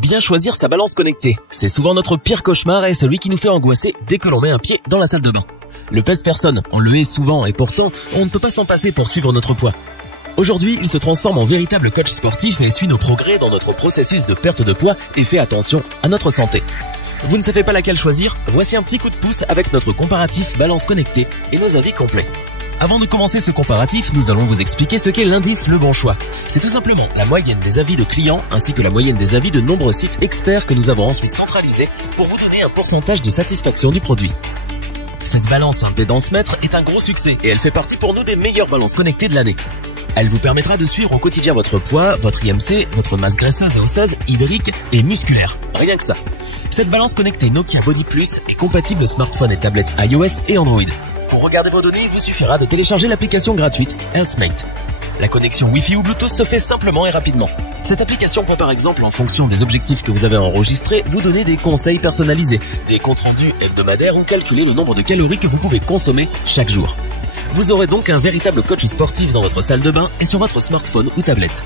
Bien choisir sa balance connectée, c'est souvent notre pire cauchemar et celui qui nous fait angoisser dès que l'on met un pied dans la salle de bain. Le pèse-personne, on le hait souvent et pourtant, on ne peut pas s'en passer pour suivre notre poids. Aujourd'hui, il se transforme en véritable coach sportif et suit nos progrès dans notre processus de perte de poids et fait attention à notre santé. Vous ne savez pas laquelle choisir? Voici un petit coup de pouce avec notre comparatif balance connectée et nos avis complets. Avant de commencer ce comparatif, nous allons vous expliquer ce qu'est l'indice Le Bon Choix. C'est tout simplement la moyenne des avis de clients ainsi que la moyenne des avis de nombreux sites experts que nous avons ensuite centralisés pour vous donner un pourcentage de satisfaction du produit. Cette balance impédance mètre est un gros succès et elle fait partie pour nous des meilleures balances connectées de l'année. Elle vous permettra de suivre au quotidien votre poids, votre IMC, votre masse graisseuse et osseuse, hydrique et musculaire. Rien que ça. Cette balance connectée Nokia Body Plus est compatible smartphone et tablette iOS et Android. Pour regarder vos données, il vous suffira de télécharger l'application gratuite Healthmate. La connexion Wi-Fi ou Bluetooth se fait simplement et rapidement. Cette application peut par exemple, en fonction des objectifs que vous avez enregistrés, vous donner des conseils personnalisés, des comptes rendus hebdomadaires ou calculer le nombre de calories que vous pouvez consommer chaque jour. Vous aurez donc un véritable coach sportif dans votre salle de bain et sur votre smartphone ou tablette.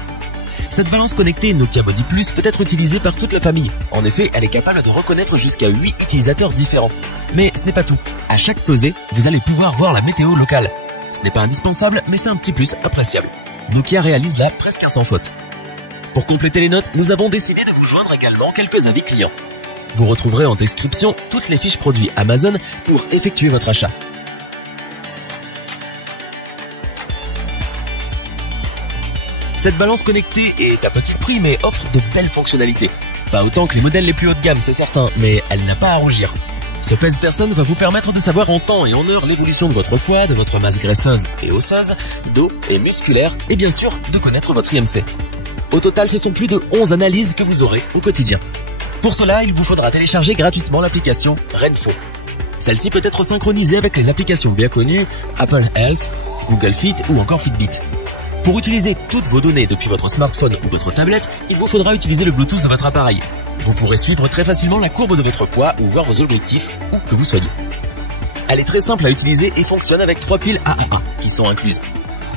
Cette balance connectée Nokia Body Plus peut être utilisée par toute la famille. En effet, elle est capable de reconnaître jusqu'à 8 utilisateurs différents. Mais ce n'est pas tout. À chaque pesée, vous allez pouvoir voir la météo locale. Ce n'est pas indispensable, mais c'est un petit plus appréciable. Nokia réalise là presque sans faute. Pour compléter les notes, nous avons décidé de vous joindre également quelques avis clients. Vous retrouverez en description toutes les fiches produits Amazon pour effectuer votre achat. Cette balance connectée est à petit prix mais offre de belles fonctionnalités. Pas autant que les modèles les plus haut de gamme, c'est certain, mais elle n'a pas à rougir. Ce pèse-personne va vous permettre de savoir en temps et en heure l'évolution de votre poids, de votre masse graisseuse et osseuse, d'eau et musculaire, et bien sûr de connaître votre IMC. Au total, ce sont plus de 11 analyses que vous aurez au quotidien. Pour cela, il vous faudra télécharger gratuitement l'application Renfo. Celle-ci peut être synchronisée avec les applications bien connues Apple Health, Google Fit ou encore Fitbit. Pour utiliser toutes vos données depuis votre smartphone ou votre tablette, il vous faudra utiliser le Bluetooth de votre appareil. Vous pourrez suivre très facilement la courbe de votre poids ou voir vos objectifs où que vous soyez. Elle est très simple à utiliser et fonctionne avec 3 piles AA1 qui sont incluses.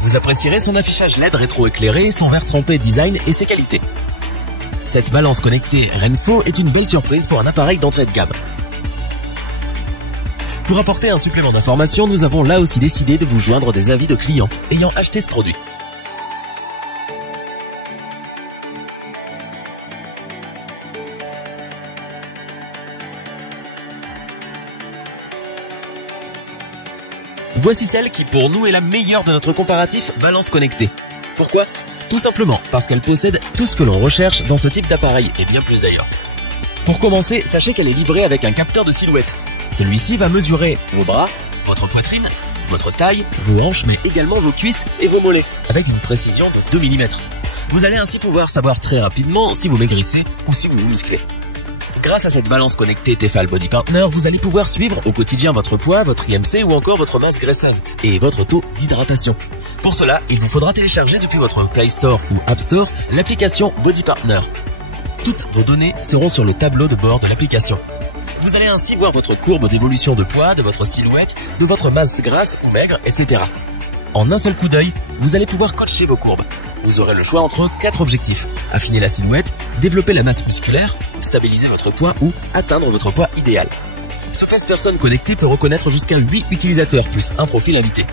Vous apprécierez son affichage LED rétro-éclairé, son verre trempé design et ses qualités. Cette balance connectée Renfo est une belle surprise pour un appareil d'entrée de gamme. Pour apporter un supplément d'information, nous avons là aussi décidé de vous joindre des avis de clients ayant acheté ce produit. Voici celle qui pour nous est la meilleure de notre comparatif balance connectée. Pourquoi? Tout simplement parce qu'elle possède tout ce que l'on recherche dans ce type d'appareil et bien plus d'ailleurs. Pour commencer, sachez qu'elle est livrée avec un capteur de silhouette. Celui-ci va mesurer vos bras, votre poitrine, votre taille, vos hanches mais également vos cuisses et vos mollets avec une précision de 2 mm. Vous allez ainsi pouvoir savoir très rapidement si vous maigrissez ou si vous vous musclez. Grâce à cette balance connectée Tefal Body Partner, vous allez pouvoir suivre au quotidien votre poids, votre IMC ou encore votre masse graisseuse et votre taux d'hydratation. Pour cela, il vous faudra télécharger depuis votre Play Store ou App Store l'application Body Partner. Toutes vos données seront sur le tableau de bord de l'application. Vous allez ainsi voir votre courbe d'évolution de poids, de votre silhouette, de votre masse grasse ou maigre, etc. En un seul coup d'œil, vous allez pouvoir coacher vos courbes. Vous aurez le choix entre 4 objectifs. Affiner la silhouette, développer la masse musculaire, stabiliser votre poids ou atteindre votre poids idéal. Ce pèse-personne connecté peut reconnaître jusqu'à 8 utilisateurs plus un profil invité.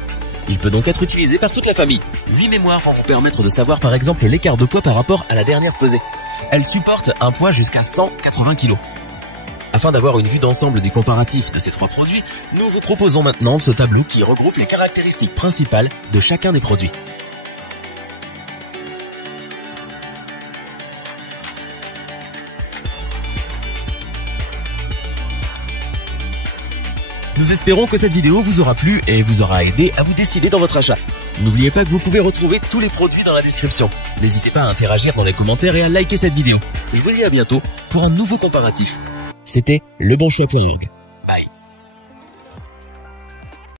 Il peut donc être utilisé par toute la famille. 8 mémoires vont vous permettre de savoir par exemple l'écart de poids par rapport à la dernière pesée. Elle supporte un poids jusqu'à 180 kg. Afin d'avoir une vue d'ensemble du comparatif de ces 3 produits, nous vous proposons maintenant ce tableau qui regroupe les caractéristiques principales de chacun des produits. Nous espérons que cette vidéo vous aura plu et vous aura aidé à vous décider dans votre achat. N'oubliez pas que vous pouvez retrouver tous les produits dans la description. N'hésitez pas à interagir dans les commentaires et à liker cette vidéo. Je vous dis à bientôt pour un nouveau comparatif. C'était lebonchoix.org. Bye.